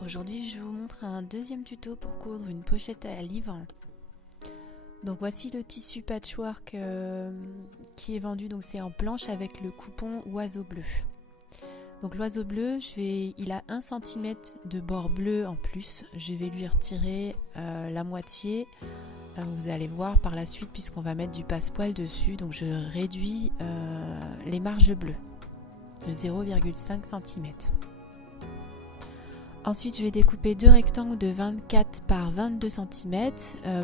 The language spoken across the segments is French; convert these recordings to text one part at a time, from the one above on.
Aujourd'hui je vous montre un deuxième tuto pour coudre une pochette à livre. Donc voici le tissu patchwork qui est vendu, donc c'est en planche avec le coupon oiseau bleu. Donc l'oiseau bleu, il a 1 cm de bord bleu en plus, je vais lui retirer la moitié. Vous allez voir par la suite puisqu'on va mettre du passepoil dessus, donc je réduis les marges bleues de 0,5 cm. Ensuite, je vais découper deux rectangles de 24 par 22 cm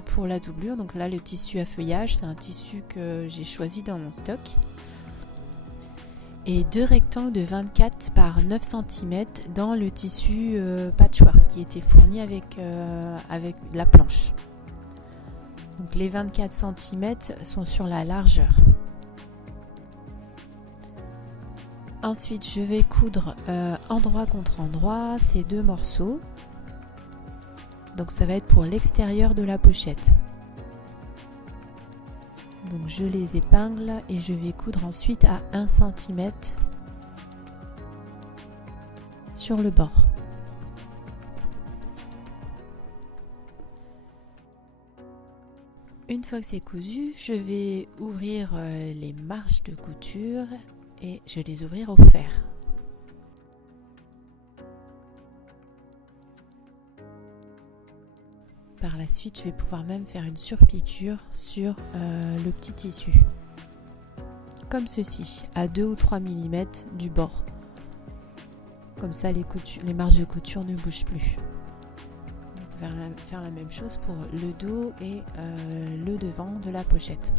pour la doublure. Donc là, le tissu à feuillage, c'est un tissu que j'ai choisi dans mon stock. Et deux rectangles de 24 par 9 cm dans le tissu patchwork qui était fourni avec la planche. Donc les 24 cm sont sur la largeur. Ensuite, je vais coudre endroit contre endroit ces deux morceaux. Donc ça va être pour l'extérieur de la pochette. Donc je les épingle et je vais coudre ensuite à 1 cm sur le bord. Une fois que c'est cousu, je vais ouvrir les marges de couture et je vais les ouvrir au fer. Par la suite, je vais pouvoir même faire une surpiqûre sur le petit tissu. Comme ceci, à 2 ou 3 mm du bord. Comme ça, les marges de couture ne bougent plus. On va faire la même chose pour le dos et le devant de la pochette.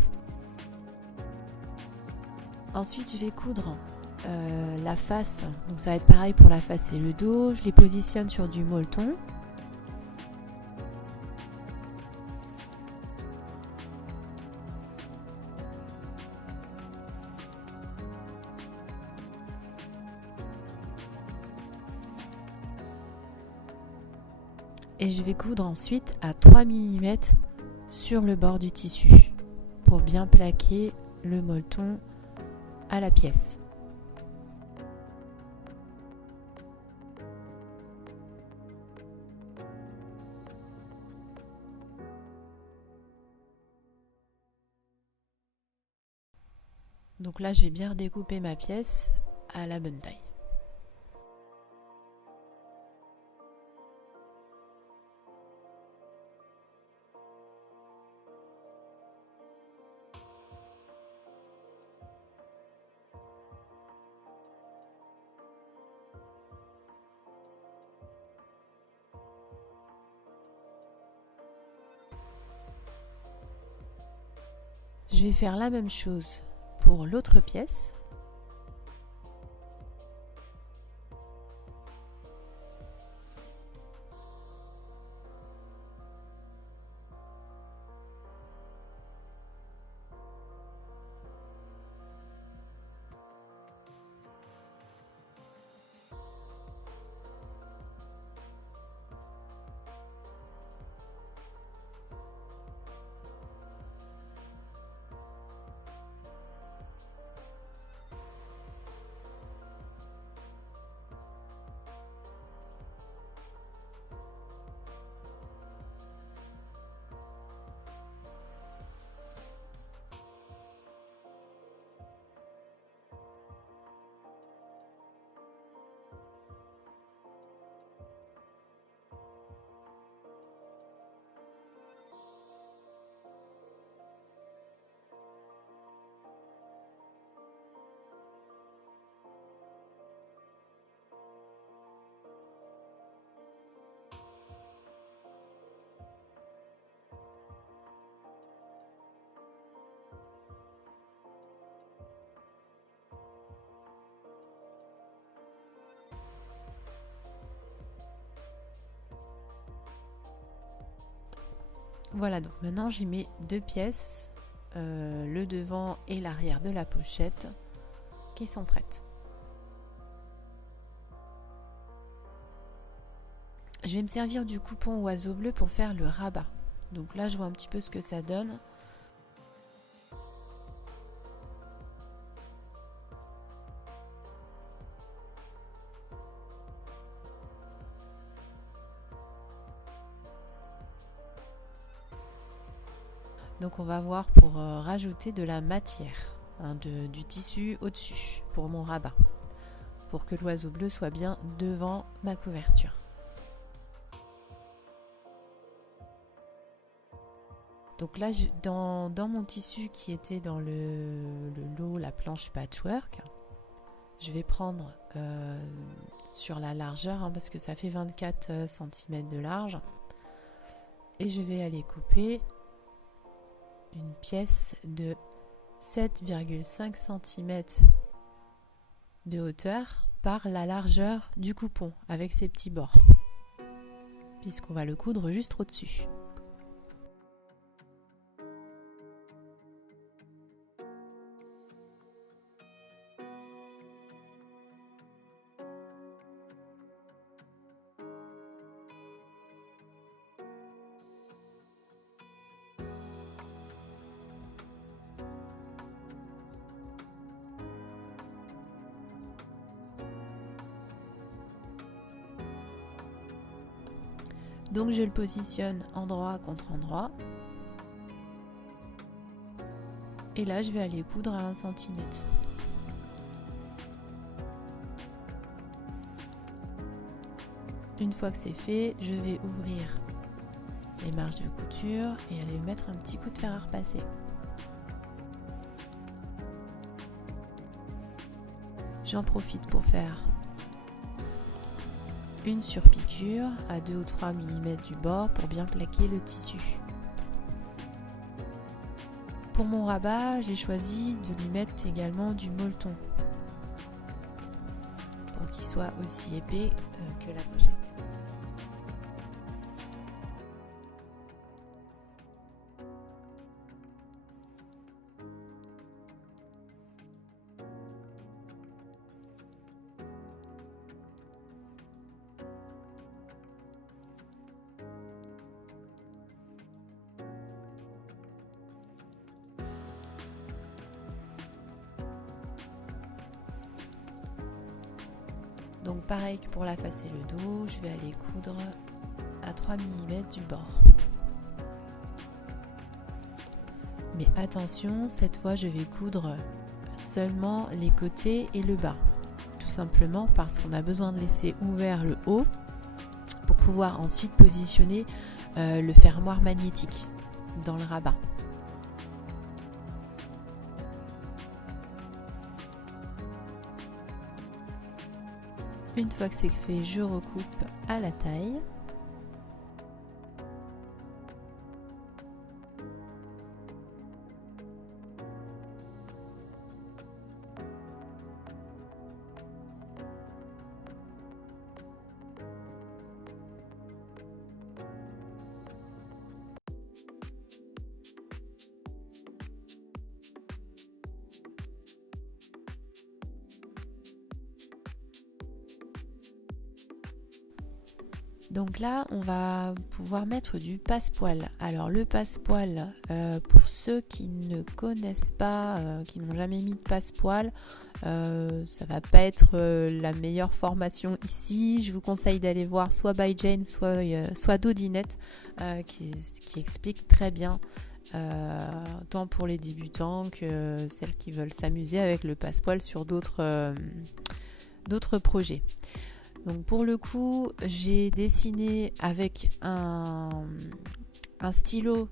Ensuite, je vais coudre la face. Donc ça va être pareil pour la face et le dos. Je les positionne sur du molleton. Et je vais coudre ensuite à 3 mm sur le bord du tissu pour bien plaquer le molleton à la pièce. Donc là, je vais bien redécouper ma pièce à la bonne taille. Je vais faire la même chose pour l'autre pièce. Voilà, donc maintenant j'y mets deux pièces, le devant et l'arrière de la pochette qui sont prêtes. Je vais me servir du coupon oiseau bleu pour faire le rabat. Donc là je vois un petit peu ce que ça donne. Donc on va voir pour rajouter de la matière, du tissu au-dessus pour mon rabat, pour que l'oiseau bleu soit bien devant ma couverture. Donc là, dans mon tissu qui était dans le lot, la planche patchwork, je vais prendre sur la largeur, parce que ça fait 24 cm de large, et je vais aller couper une pièce de 7,5 cm de hauteur par la largeur du coupon avec ses petits bords, puisqu'on va le coudre juste au-dessus. Donc je le positionne endroit contre endroit. Et là je vais aller coudre à 1 cm. Une fois que c'est fait, je vais ouvrir les marges de couture et aller mettre un petit coup de fer à repasser. J'en profite pour faire une surpiqûre à 2 ou 3 mm du bord pour bien plaquer le tissu. Pour mon rabat, j'ai choisi de lui mettre également du molleton pour qu'il soit aussi épais que la pochette. Donc pareil que pour la face et le dos, je vais aller coudre à 3 mm du bord. Mais attention, cette fois je vais coudre seulement les côtés et le bas. Tout simplement parce qu'on a besoin de laisser ouvert le haut pour pouvoir ensuite positionner le fermoir magnétique dans le rabat. Une fois que c'est fait, je recoupe à la taille. Donc là, on va pouvoir mettre du passepoil. Alors le passepoil, pour ceux qui ne connaissent pas, qui n'ont jamais mis de passepoil, ça va pas être la meilleure formation ici. Je vous conseille d'aller voir soit By Jane, soit Dodinette, qui explique très bien, tant pour les débutants que celles qui veulent s'amuser avec le passepoil sur d'autres projets. Donc pour le coup, j'ai dessiné avec un stylo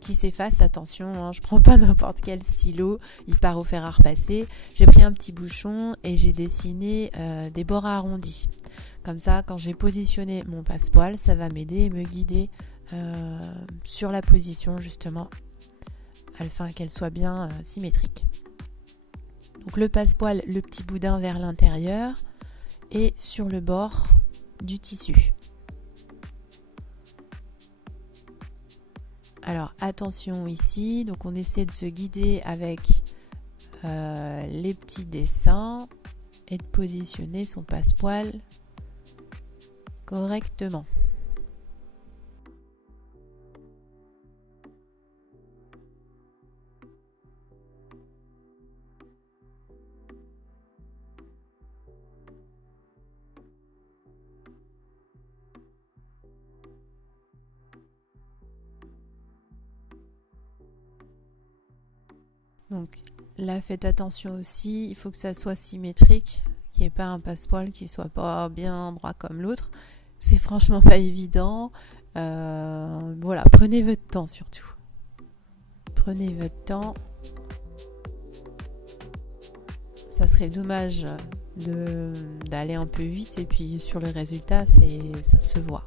qui s'efface. Attention, hein, je prends pas n'importe quel stylo, il part au fer à repasser. J'ai pris un petit bouchon et j'ai dessiné des bords arrondis. Comme ça, quand je vais positionner mon passepoil, ça va m'aider et me guider sur la position justement, afin qu'elle soit bien symétrique. Donc le passepoil, le petit boudin vers l'intérieur et sur le bord du tissu. Alors attention ici, donc on essaie de se guider avec les petits dessins et de positionner son passepoil correctement. Donc là, faites attention aussi, il faut que ça soit symétrique, qu'il n'y ait pas un passepoil qui soit pas bien droit comme l'autre. C'est franchement pas évident. Voilà, prenez votre temps surtout. Prenez votre temps. Ça serait dommage d'aller un peu vite et puis sur le résultat, ça se voit.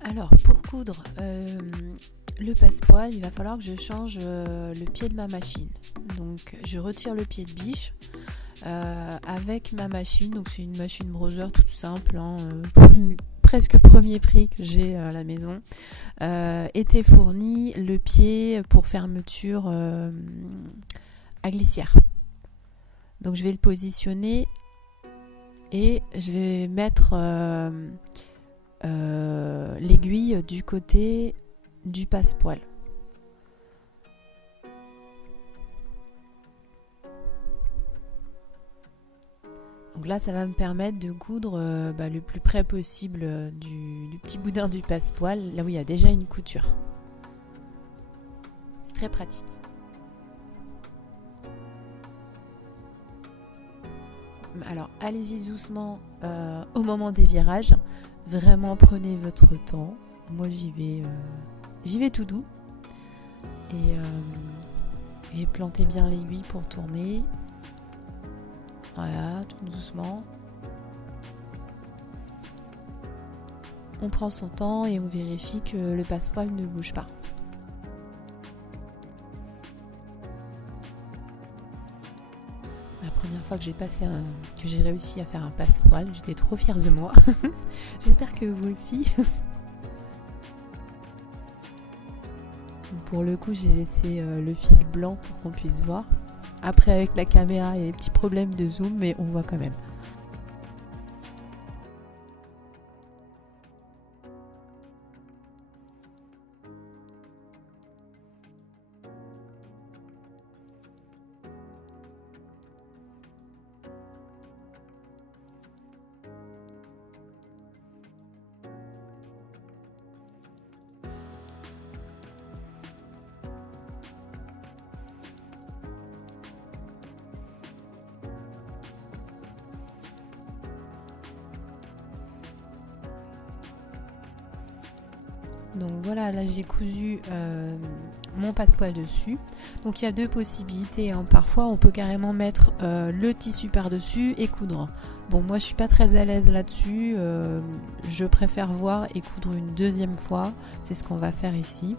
Alors, pour coudre le passepoil, il va falloir que je change le pied de ma machine. Donc, je retire le pied de biche avec ma machine. Donc, c'est une machine brosseur toute simple, hein, presque premier prix que j'ai à la maison. Était fourni le pied pour fermeture à glissière. Donc, je vais le positionner et je vais mettre l'aiguille du côté du passepoil. Donc là, ça va me permettre de coudre le plus près possible du petit boudin du passepoil, là où il y a déjà une couture. C'est très pratique. Alors, allez-y doucement au moment des virages. Vraiment, prenez votre temps. Moi, j'y vais tout doux. Et plantez bien l'aiguille pour tourner. Voilà, tout doucement. On prend son temps et on vérifie que le passepoil ne bouge pas. La première fois que j'ai réussi à faire un passepoil, j'étais trop fière de moi. J'espère que vous aussi. Pour le coup, j'ai laissé le fil blanc pour qu'on puisse voir. Après, avec la caméra, il y a des petits problèmes de zoom, mais on voit quand même. Donc voilà, là j'ai cousu mon passepoil dessus. Donc il y a deux possibilités, hein. Parfois on peut carrément mettre le tissu par-dessus et coudre. Bon, moi je suis pas très à l'aise là-dessus, je préfère voir et coudre une deuxième fois. C'est ce qu'on va faire ici.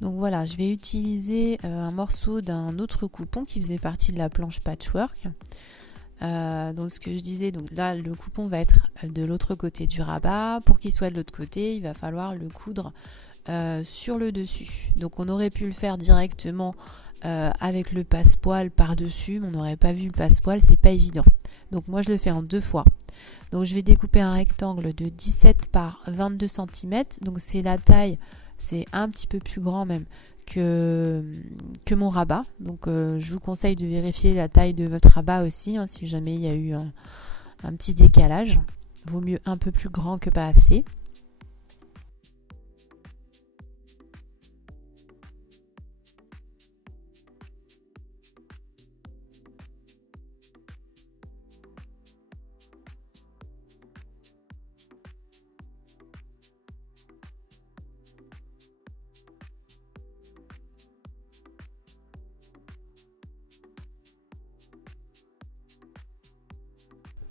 Donc voilà, je vais utiliser un morceau d'un autre coupon qui faisait partie de la planche patchwork. Donc ce que je disais, donc là le coupon va être de l'autre côté du rabat. Pour qu'il soit de l'autre côté, il va falloir le coudre sur le dessus. Donc on aurait pu le faire directement avec le passepoil par-dessus, mais on n'aurait pas vu le passepoil, c'est pas évident. Donc moi je le fais en deux fois. Donc je vais découper un rectangle de 17 par 22 cm. Donc c'est la taille. C'est un petit peu plus grand même que mon rabat. Donc je vous conseille de vérifier la taille de votre rabat aussi, hein, si jamais il y a eu un petit décalage. Vaut mieux un peu plus grand que pas assez.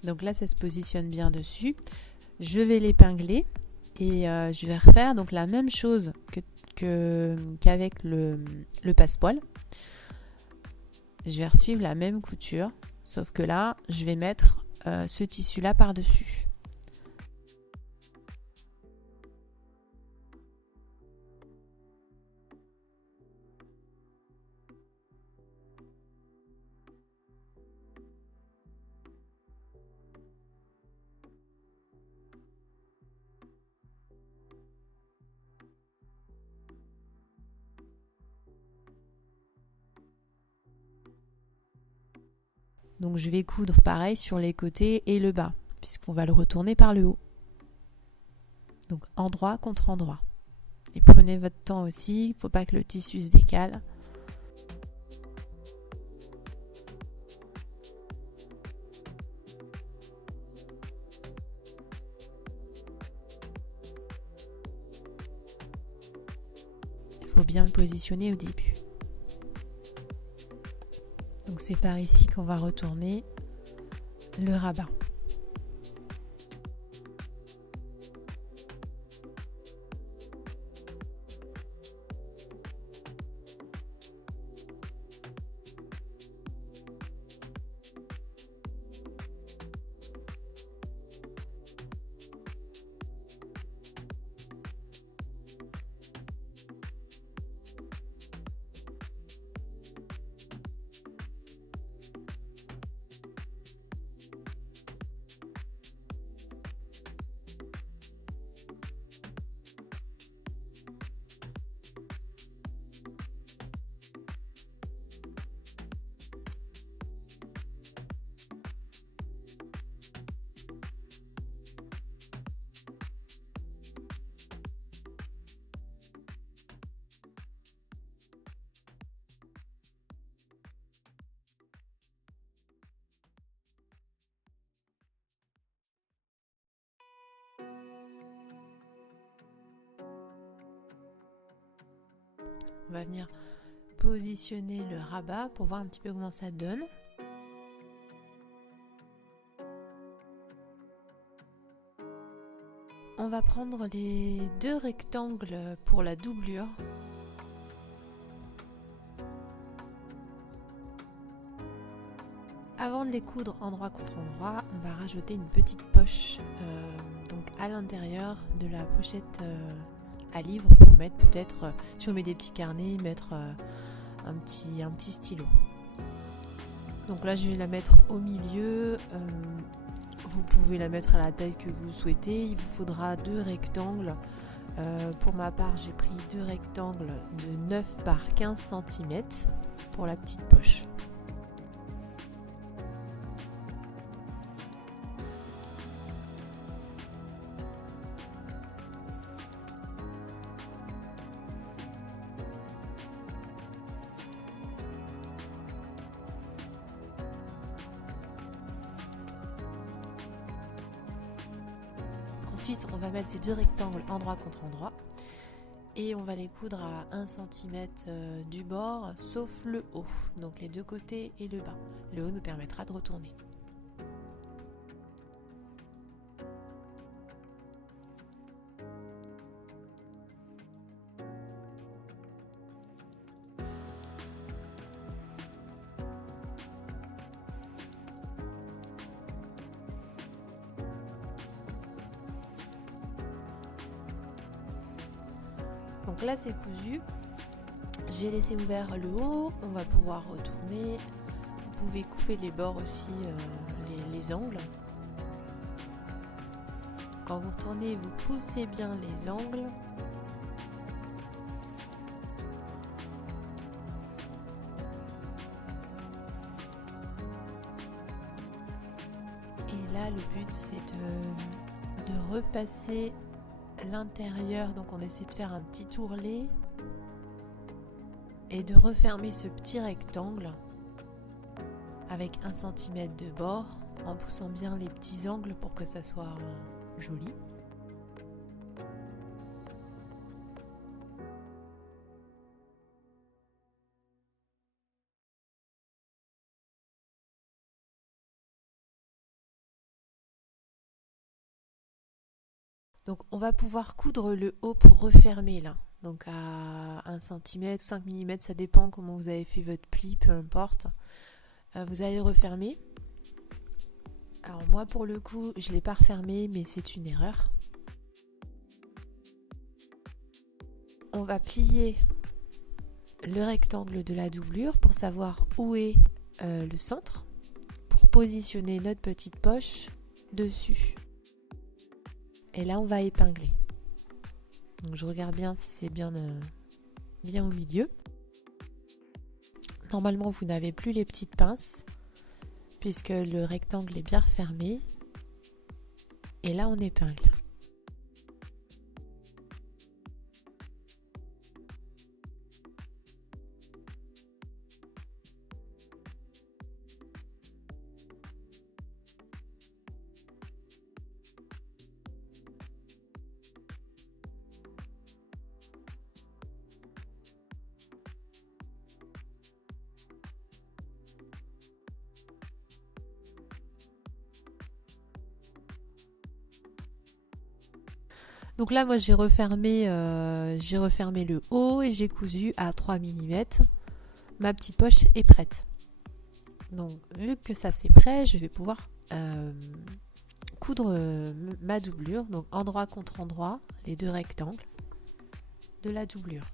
Donc là, ça se positionne bien dessus. Je vais l'épingler et je vais refaire donc la même chose qu'avec le passepoil. Je vais suivre la même couture, sauf que là, je vais mettre ce tissu-là par-dessus. Donc je vais coudre pareil sur les côtés et le bas, puisqu'on va le retourner par le haut. Donc endroit contre endroit. Et prenez votre temps aussi, il ne faut pas que le tissu se décale. Il faut bien le positionner au début. Donc c'est par ici qu'on va retourner le rabat. On va venir positionner le rabat pour voir un petit peu comment ça donne. On va prendre les deux rectangles pour la doublure. Avant de les coudre endroit contre endroit, on va rajouter une petite poche donc à l'intérieur de la pochette à livre pour mettre peut-être, si on met des petits carnets, mettre un petit stylo. Donc là je vais la mettre au milieu, vous pouvez la mettre à la taille que vous souhaitez, il vous faudra deux rectangles. Pour ma part j'ai pris deux rectangles de 9 par 15 cm pour la petite poche. Ensuite, on va mettre ces deux rectangles endroit contre endroit et on va les coudre à 1 cm du bord, sauf le haut, donc les deux côtés et le bas. Le haut nous permettra de retourner. Donc là c'est cousu, j'ai laissé ouvert le haut, on va pouvoir retourner, vous pouvez couper les bords aussi, les angles. Quand vous retournez, vous poussez bien les angles. Et là le but c'est de repasser l'intérieur, donc on essaie de faire un petit tourlet et de refermer ce petit rectangle avec 1 cm de bord en poussant bien les petits angles pour que ça soit joli. Donc on va pouvoir coudre le haut pour refermer là. Donc à 1 cm, 5 mm, ça dépend comment vous avez fait votre pli, peu importe. Vous allez le refermer. Alors moi pour le coup, je ne l'ai pas refermé, mais c'est une erreur. On va plier le rectangle de la doublure pour savoir où est le centre, pour positionner notre petite poche dessus. Et là on va épingler. Donc je regarde bien si c'est bien au milieu. Normalement vous n'avez plus les petites pinces puisque le rectangle est bien refermé. Et là on épingle. Donc là, moi, j'ai refermé le haut et j'ai cousu à 3 mm. Ma petite poche est prête. Donc, vu que ça c'est prêt, je vais pouvoir coudre ma doublure. Donc, endroit contre endroit, les deux rectangles de la doublure.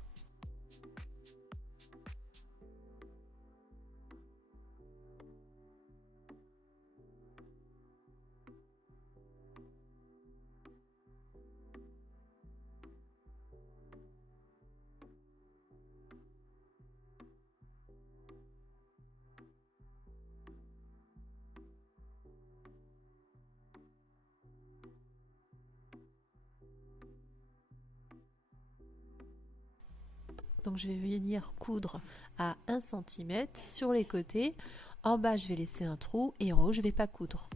Donc je vais venir coudre à 1 cm sur les côtés. En bas, je vais laisser un trou et en haut, je ne vais pas coudre.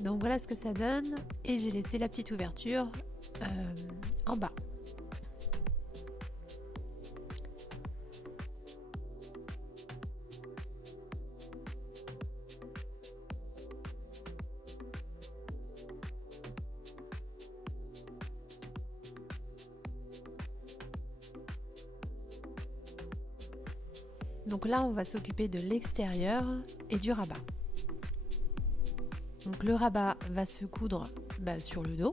Donc voilà ce que ça donne. Et j'ai laissé la petite ouverture en bas. Donc là, on va s'occuper de l'extérieur et du rabat. Donc le rabat va se coudre sur le dos.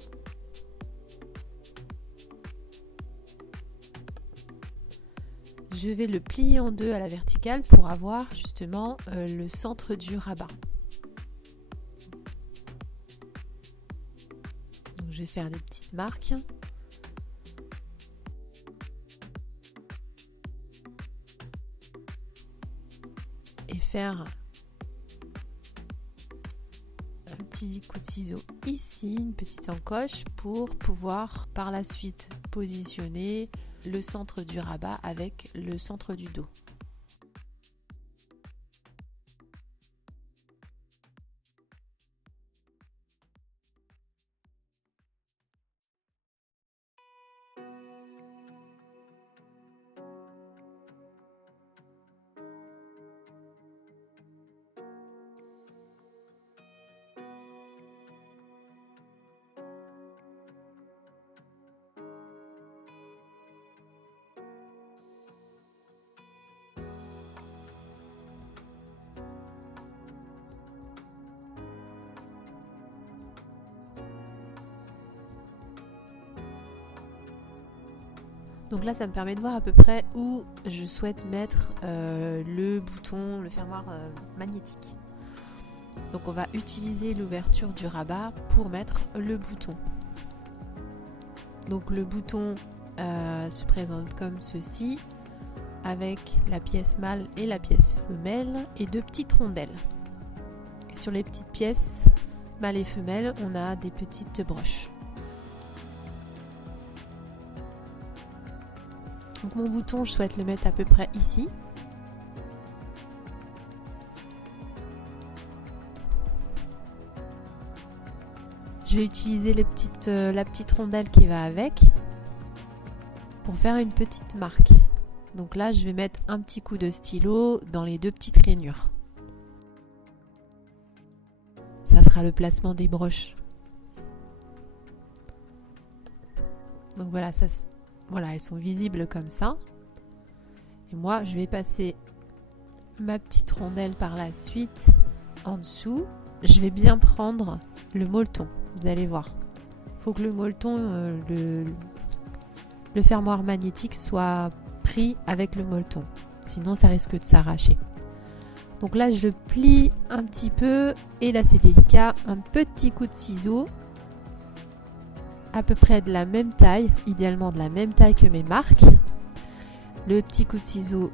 Je vais le plier en deux à la verticale pour avoir justement le centre du rabat. Donc je vais faire des petites marques. Et faire un petit coup de ciseau ici, une petite encoche pour pouvoir par la suite positionner le centre du rabat avec le centre du dos. Donc là, ça me permet de voir à peu près où je souhaite mettre le bouton, le fermoir magnétique. Donc on va utiliser l'ouverture du rabat pour mettre le bouton. Donc le bouton se présente comme ceci, avec la pièce mâle et la pièce femelle et deux petites rondelles. Et sur les petites pièces mâle et femelle, on a des petites broches. Donc mon bouton, je souhaite le mettre à peu près ici. Je vais utiliser la petite rondelle qui va avec pour faire une petite marque. Donc là, je vais mettre un petit coup de stylo dans les deux petites rainures. ça sera le placement des broches. Donc voilà, voilà, elles sont visibles comme ça. Et moi, je vais passer ma petite rondelle par la suite en dessous. Je vais bien prendre le molleton, vous allez voir. Il faut que le molleton, le fermoir magnétique soit pris avec le molleton. Sinon, ça risque de s'arracher. Donc là, je le plie un petit peu. Et là, c'est délicat. Un petit coup de ciseau. À peu près de la même taille. Idéalement de la même taille que mes marques. Le petit coup de ciseau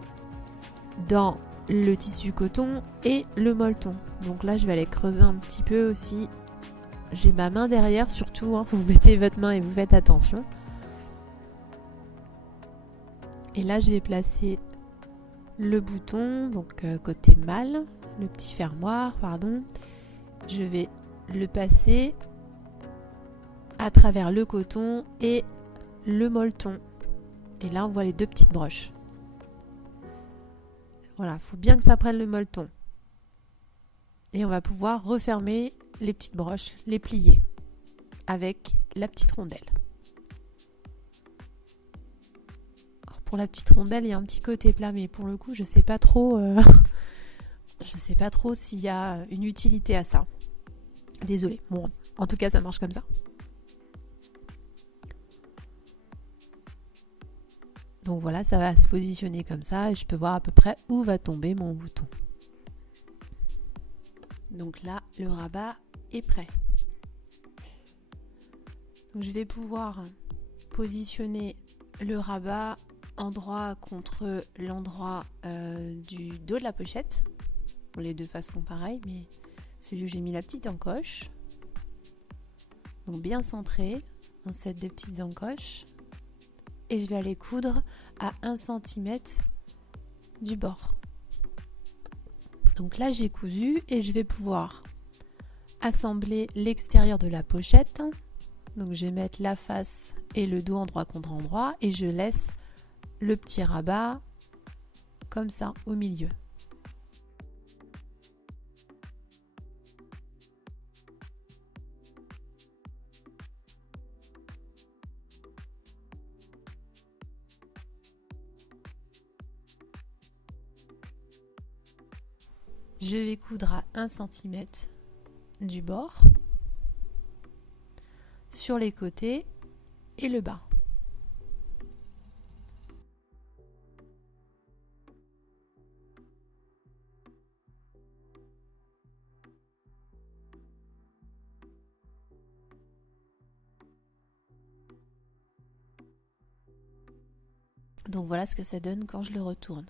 dans le tissu coton et le molleton. Donc là, je vais aller creuser un petit peu aussi. J'ai ma main derrière, surtout. Hein, vous mettez votre main et vous faites attention. Et là, je vais placer le bouton, donc côté mâle, le petit fermoir, pardon. Je vais le passer à travers le coton et le molleton. Et là, on voit les deux petites broches. Voilà, il faut bien que ça prenne le molleton. Et on va pouvoir refermer les petites broches, les plier avec la petite rondelle. Alors pour la petite rondelle, il y a un petit côté plat, mais pour le coup, je sais pas trop, je sais pas trop s'il y a une utilité à ça. Désolée. Bon, en tout cas, ça marche comme ça. Donc voilà, ça va se positionner comme ça et je peux voir à peu près où va tomber mon bouton. Donc là, le rabat est prêt. Donc je vais pouvoir positionner le rabat endroit contre l'endroit du dos de la pochette. Bon, les deux façons pareilles, mais celui où j'ai mis la petite encoche. Donc bien centré dans cette deux petites encoches. Et je vais aller coudre à 1 cm du bord. Donc là, j'ai cousu et je vais pouvoir assembler l'extérieur de la pochette. Donc je vais mettre la face et le dos endroit contre endroit et je laisse le petit rabat comme ça au milieu. Je vais coudre à 1 cm du bord, sur les côtés et le bas. Donc voilà ce que ça donne quand je le retourne.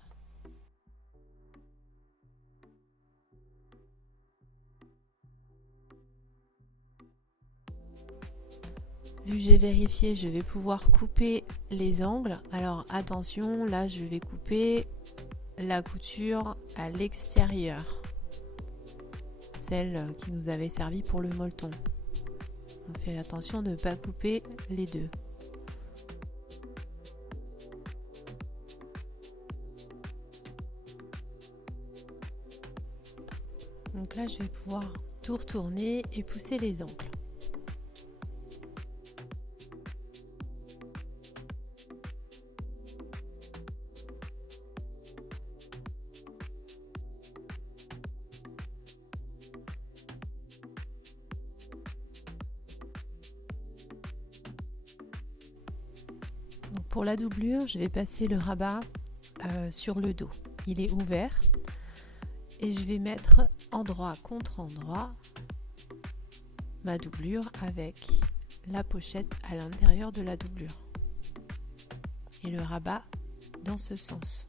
Vu que j'ai vérifié, je vais pouvoir couper les angles. Alors attention, là je vais couper la couture à l'extérieur. Celle qui nous avait servi pour le molleton. On fait attention de ne pas couper les deux. Donc là, je vais pouvoir tout retourner et pousser les angles. Donc pour la doublure, je vais passer le rabat sur le dos. Il est ouvert et je vais mettre endroit contre endroit ma doublure avec la pochette à l'intérieur de la doublure et le rabat dans ce sens.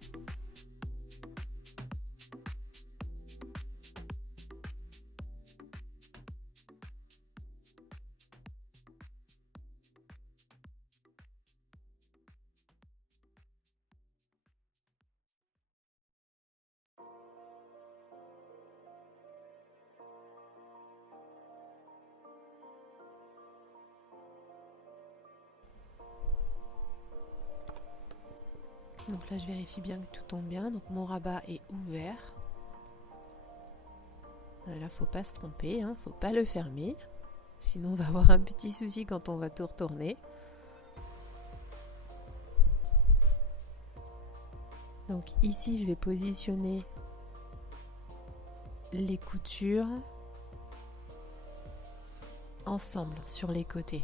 Donc là, je vérifie bien que tout tombe bien. Donc mon rabat est ouvert. Là, faut pas se tromper, hein, faut pas le fermer. Sinon, on va avoir un petit souci quand on va tout retourner. Donc ici, je vais positionner les coutures ensemble sur les côtés.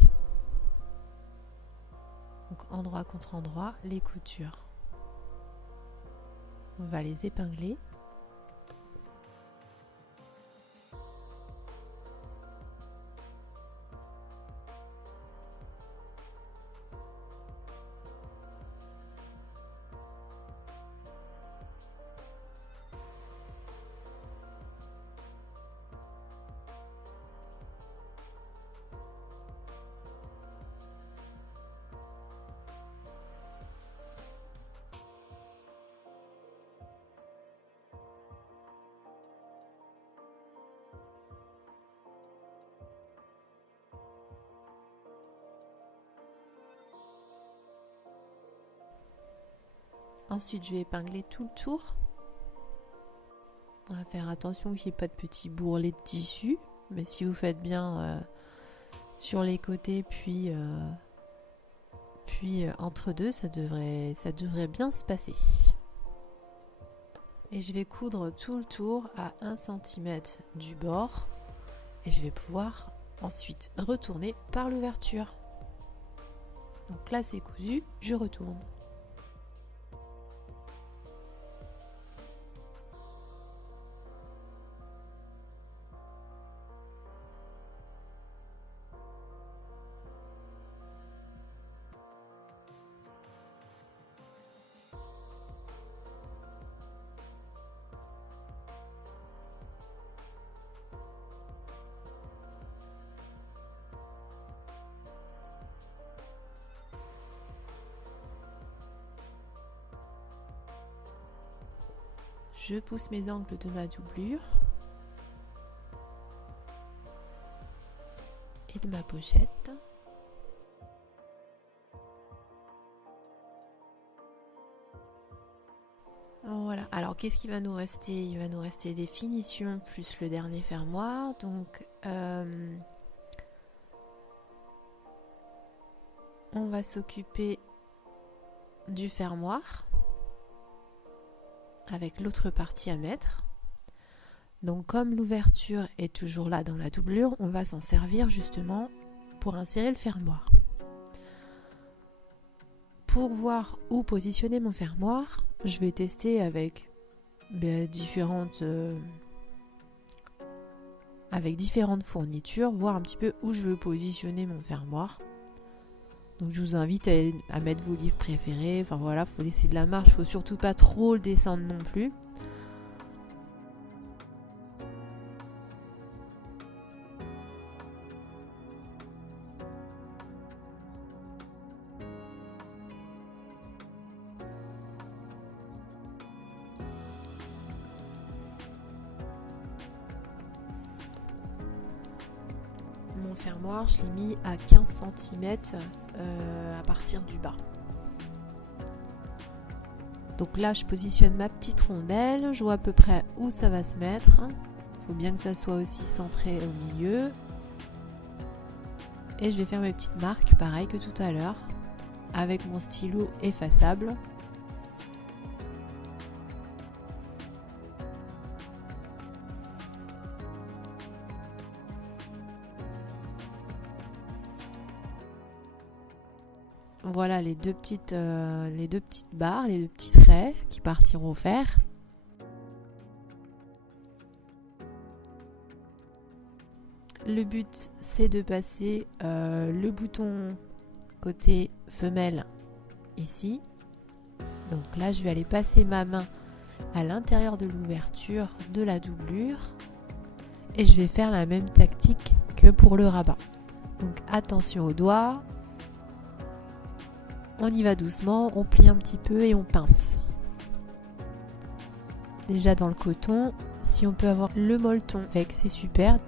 Donc endroit contre endroit, les coutures. On va les épingler. Ensuite, je vais épingler tout le tour. On va faire attention qu'il n'y ait pas de petits bourrelets de tissu. Mais si vous faites bien sur les côtés, puis entre deux, ça devrait bien se passer. Et je vais coudre tout le tour à 1 cm du bord. Et je vais pouvoir ensuite retourner par l'ouverture. Donc là, c'est cousu, je retourne. Je pousse mes angles de ma doublure et de ma pochette. Voilà, alors qu'est-ce qui va nous rester? Il va nous rester des finitions plus le dernier fermoir. Donc on va s'occuper du fermoir avec l'autre partie à mettre. Donc comme l'ouverture est toujours là dans la doublure, on va s'en servir justement pour insérer le fermoir. Pour voir où positionner mon fermoir, je vais tester avec différentes fournitures, voir un petit peu où je veux positionner mon fermoir. Donc je vous invite à mettre vos livres préférés. Enfin voilà, faut laisser de la marge, faut surtout pas trop le descendre non plus. Mon fermoir, je l'ai mis à 15 cm à partir du bas. Donc là, je positionne ma petite rondelle, je vois à peu près où ça va se mettre. Il faut bien que ça soit aussi centré au milieu. Et je vais faire mes petites marques, pareil que tout à l'heure, avec mon stylo effaçable. Voilà les deux petites barres, les deux petits traits qui partiront au fer. Le but, c'est de passer le bouton côté femelle ici. Donc là, je vais aller passer ma main à l'intérieur de l'ouverture de la doublure et je vais faire la même tactique que pour le rabat. Donc attention aux doigts. On y va doucement, on plie un petit peu et on pince. Déjà dans le coton, si on peut avoir le molleton avec, c'est super.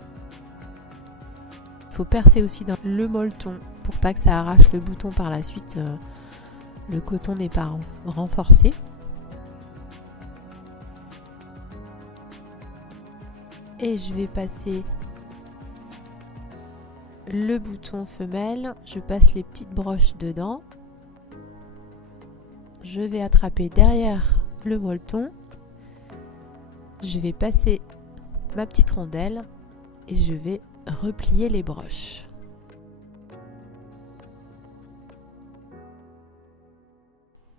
Il faut percer aussi dans le molleton pour pas que ça arrache le bouton par la suite. Le coton n'est pas renforcé. et je vais passer le bouton femelle, je passe les petites broches dedans, je vais attraper derrière le molleton, je vais passer ma petite rondelle et je vais replier les broches.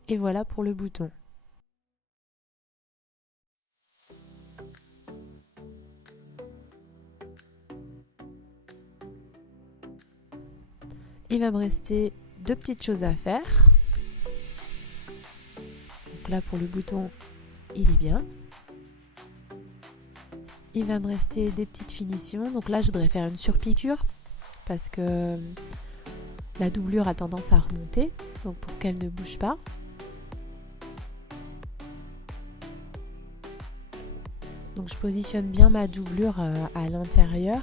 Et voilà pour le bouton. Il va me rester deux petites choses à faire. Donc là pour le bouton, il est bien. Il va me rester des petites finitions. Donc là je voudrais faire une surpiqûre parce que la doublure a tendance à remonter. Donc pour qu'elle ne bouge pas. Donc je positionne bien ma doublure à l'intérieur.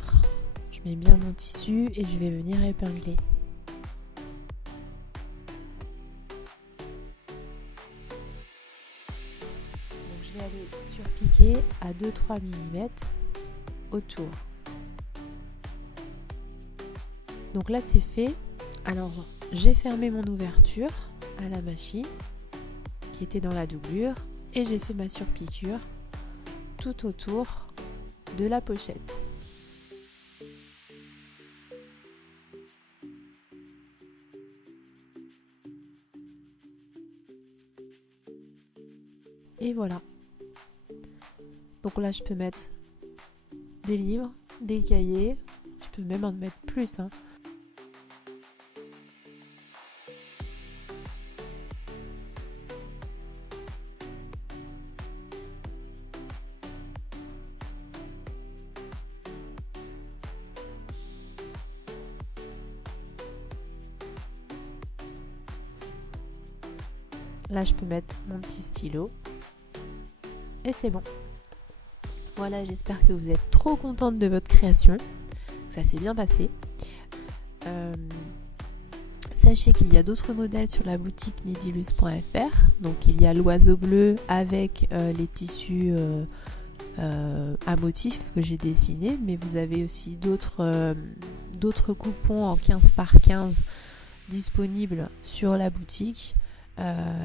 Je mets bien mon tissu et je vais venir épingler. Je vais aller surpiquer à 2-3 mm autour. Donc là c'est fait. Alors j'ai fermé mon ouverture à la machine qui était dans la doublure et j'ai fait ma surpiqûre tout autour de la pochette. Et voilà. Donc là je peux mettre des livres, des cahiers, je peux même en mettre plus. Là je peux mettre mon petit stylo. Et c'est bon. Voilà, j'espère que vous êtes trop contente de votre création. Ça s'est bien passé. Sachez qu'il y a d'autres modèles sur la boutique Nidilus.fr. Donc il y a l'oiseau bleu avec les tissus à motifs que j'ai dessinés. Mais vous avez aussi d'autres coupons en 15 par 15 disponibles sur la boutique,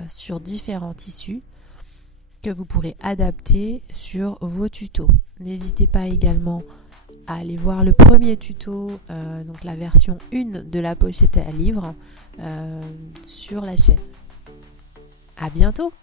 sur différents tissus que vous pourrez adapter sur vos tutos. N'hésitez pas également à aller voir le premier tuto, donc la version 1 de la pochette à livre sur la chaîne. À bientôt!